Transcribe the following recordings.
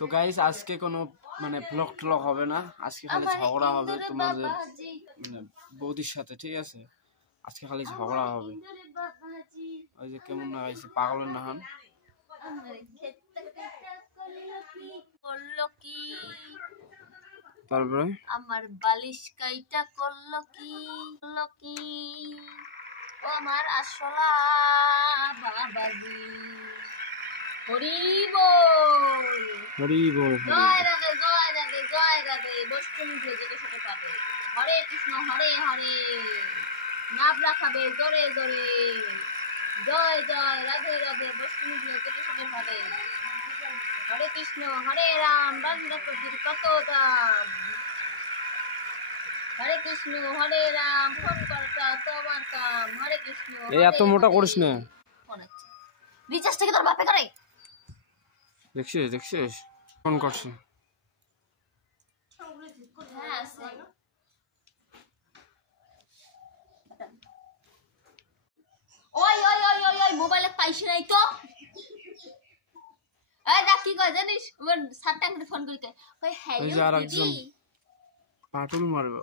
তো গাইস আজকে কোনো মানে ব্লগ ট্লগ হবে না, আজকে খালি ঝগড়া হবে তোমাদের মানে বৌদির সাথে, ঠিক আছে? আজকে খালি ঝগড়া হবে। ওই যে কেমন না গাইছে পাগলের নাহান। তারপরে আমার বালিশ কাইটা করলো কি ও আমার আসলা বাবাজি। হরি বল হরি বল, জয় রাধে জয় রাধে জয় রাধে। বস্তু মুখে যেতে সেটা পাবে। হরে কৃষ্ণ হরে হরে, নাবরা খাবে জোরে জোরে। জয় জয় রাধে রাধে, বস্তু মুখে যেতে সেটা পাবে। হরে কৃষ্ণ হরে রাম, রান্না কবির কত দাম। হরে কৃষ্ণ হরে রাম, ফোন করতা তোমার কাম। হরে কৃষ্ণ এই এত মোটা করিস না। ফোন আছে রিচার্জ থেকে তোর বাপে করে। দেখছিস ফোন করছে। হ্যাঁ আছে। ওই ওই ওই ওই ওই মোবাইলে পাইছি নাই তো। এই দেখ কি কয় জানিস, ওর সাতটা করে ফোন করি কয় হ্যালো দিদি পাটুল মারবে।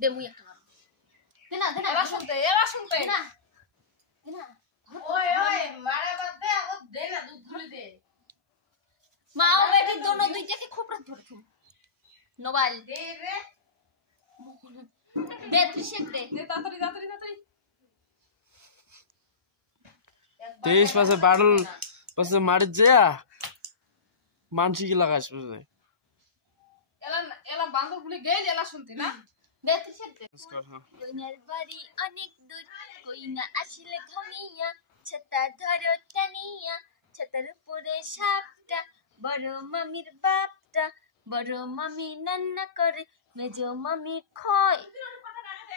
দে মুই একটা মার। দে না এরা শুনতে না দে না। ওই ওই মারা বাদ দে, ও দে না দুধ ধরে দে। মা ও বেটি दोनों দুইটাকে খোপড়া ধরে তুই মোবাইল দে রে দে ত্রিশেক দে তাড়াতাড়ি তাড়াতাড়ি তাড়াতাড়ি। 23 পাশে পাটুল পাশে মার যা মানসি কি লাগাস বুঝলে। এলা এলা বান্দর গুলি গেল এলা শুনতে না। দে ত্রিশেক দে। নমস্কার। হ্যাঁ কইনার বাড়ি অনেক দূর, কইনা আসলে ঘামিয়া ছাতা ধরো টানিয়া। ছাতার উপরে সাপটা, বড় মামির বাপটা। বড় মামি রান্না করে, মেজ মামি খয়,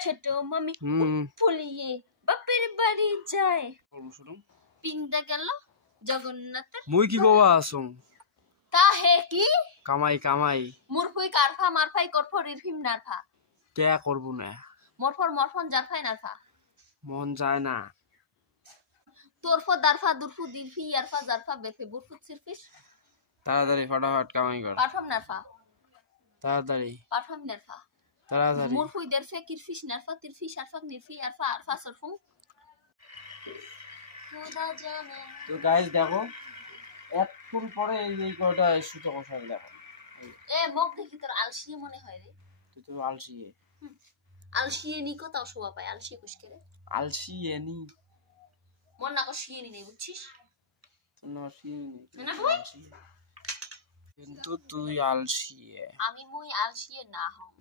ছোট মামি ফুলিয়ে বাপের বাড়ি যায়। পিন্দা গেল জগন্নাথের। মুই কি গোয়া আসুম তা হে কি কামাই কামাই মুরফুই কারফা মারফাই করফো রিরফিম নারফা। কে করব না, মরফর মরফন জারফাই নারফা। মন যায় না। তোরফো দারফা দুরফু দিরফি ইয়ারফা জারফা বেরফে বুরফু সিরফিস। তাড়াতাড়ি ফটাফট কামাই কর। পারফম নারফা তাড়াতাড়ি পারফম নারফা। তাড়াতাড়ি মুরফুই দেরফে কিরফিস নারফা তিরফি শারফা নিরফি আরফা আরফা সরফু। খোদা জানে। তো গাইস দেখো এখন পরে এই কয়টা সুতো কষাই দেখো। এ মুখ দেখি তোর আলসিয়ে মনে হয় রে। তুই তো আলসি আলসিয়ে নি কোথাও শোভা পায়, আলসিয়ে কুসকে রে। আলসি এনি মন না কষিয়ে নি নেই বুঝছিস নসি না তুই। কিন্তু তুই আলসি। আমি মুই আলসিয়ে না হম।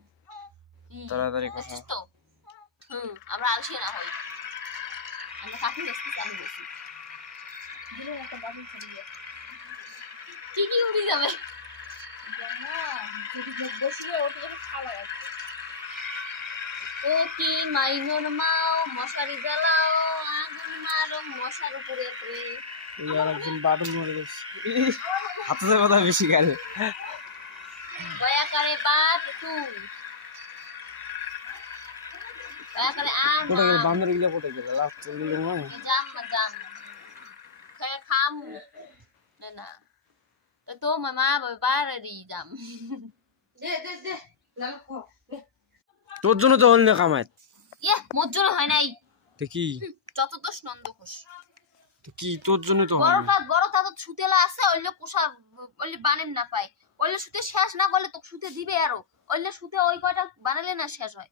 তাড়াতাড়ি কষা। বুঝছিস তো? আমরা আলসিয়ে না হই। আমরা কাকি দেখছি আমি দেখছি। দিলে একটা বাবু চলে যাবে। কি কি উড়ি যাবে? না যদি বসলে ওটা যখন খাওয়া যাবে। ও কি মাইনর মাও মশারি জ্বালাও, আগুন মারো মশার উপরে উপরে। এই আর একজন বাটুল মরে গেছে। হাতে কথা বেশি গেল। দয়া করে বাপ তুই দয়া করে আর কোটে গেল বান্দর গিলা কোটে গেল লাস্ট চলে গেল না। জাম খায় খাম না না তো মামা বাবা রি জাম। দে দে দে লাল খো। তোর জন্য তো হল না কামাই। ইয়ে মোর জন্য হয় নাই। তো কি যত দোষ নন্দ ঘোষ। তো কি তোর জন্য তো হয় না। বড় তা তো ছুতেলা আছে, ওইলে কুসা ওইলে বানেন না পায়। ওইলে সুতে শেষ না করলে তো সুতে দিবে আরো। ওইলে সুতে ওই কয়টা বানালে না শেষ হয়।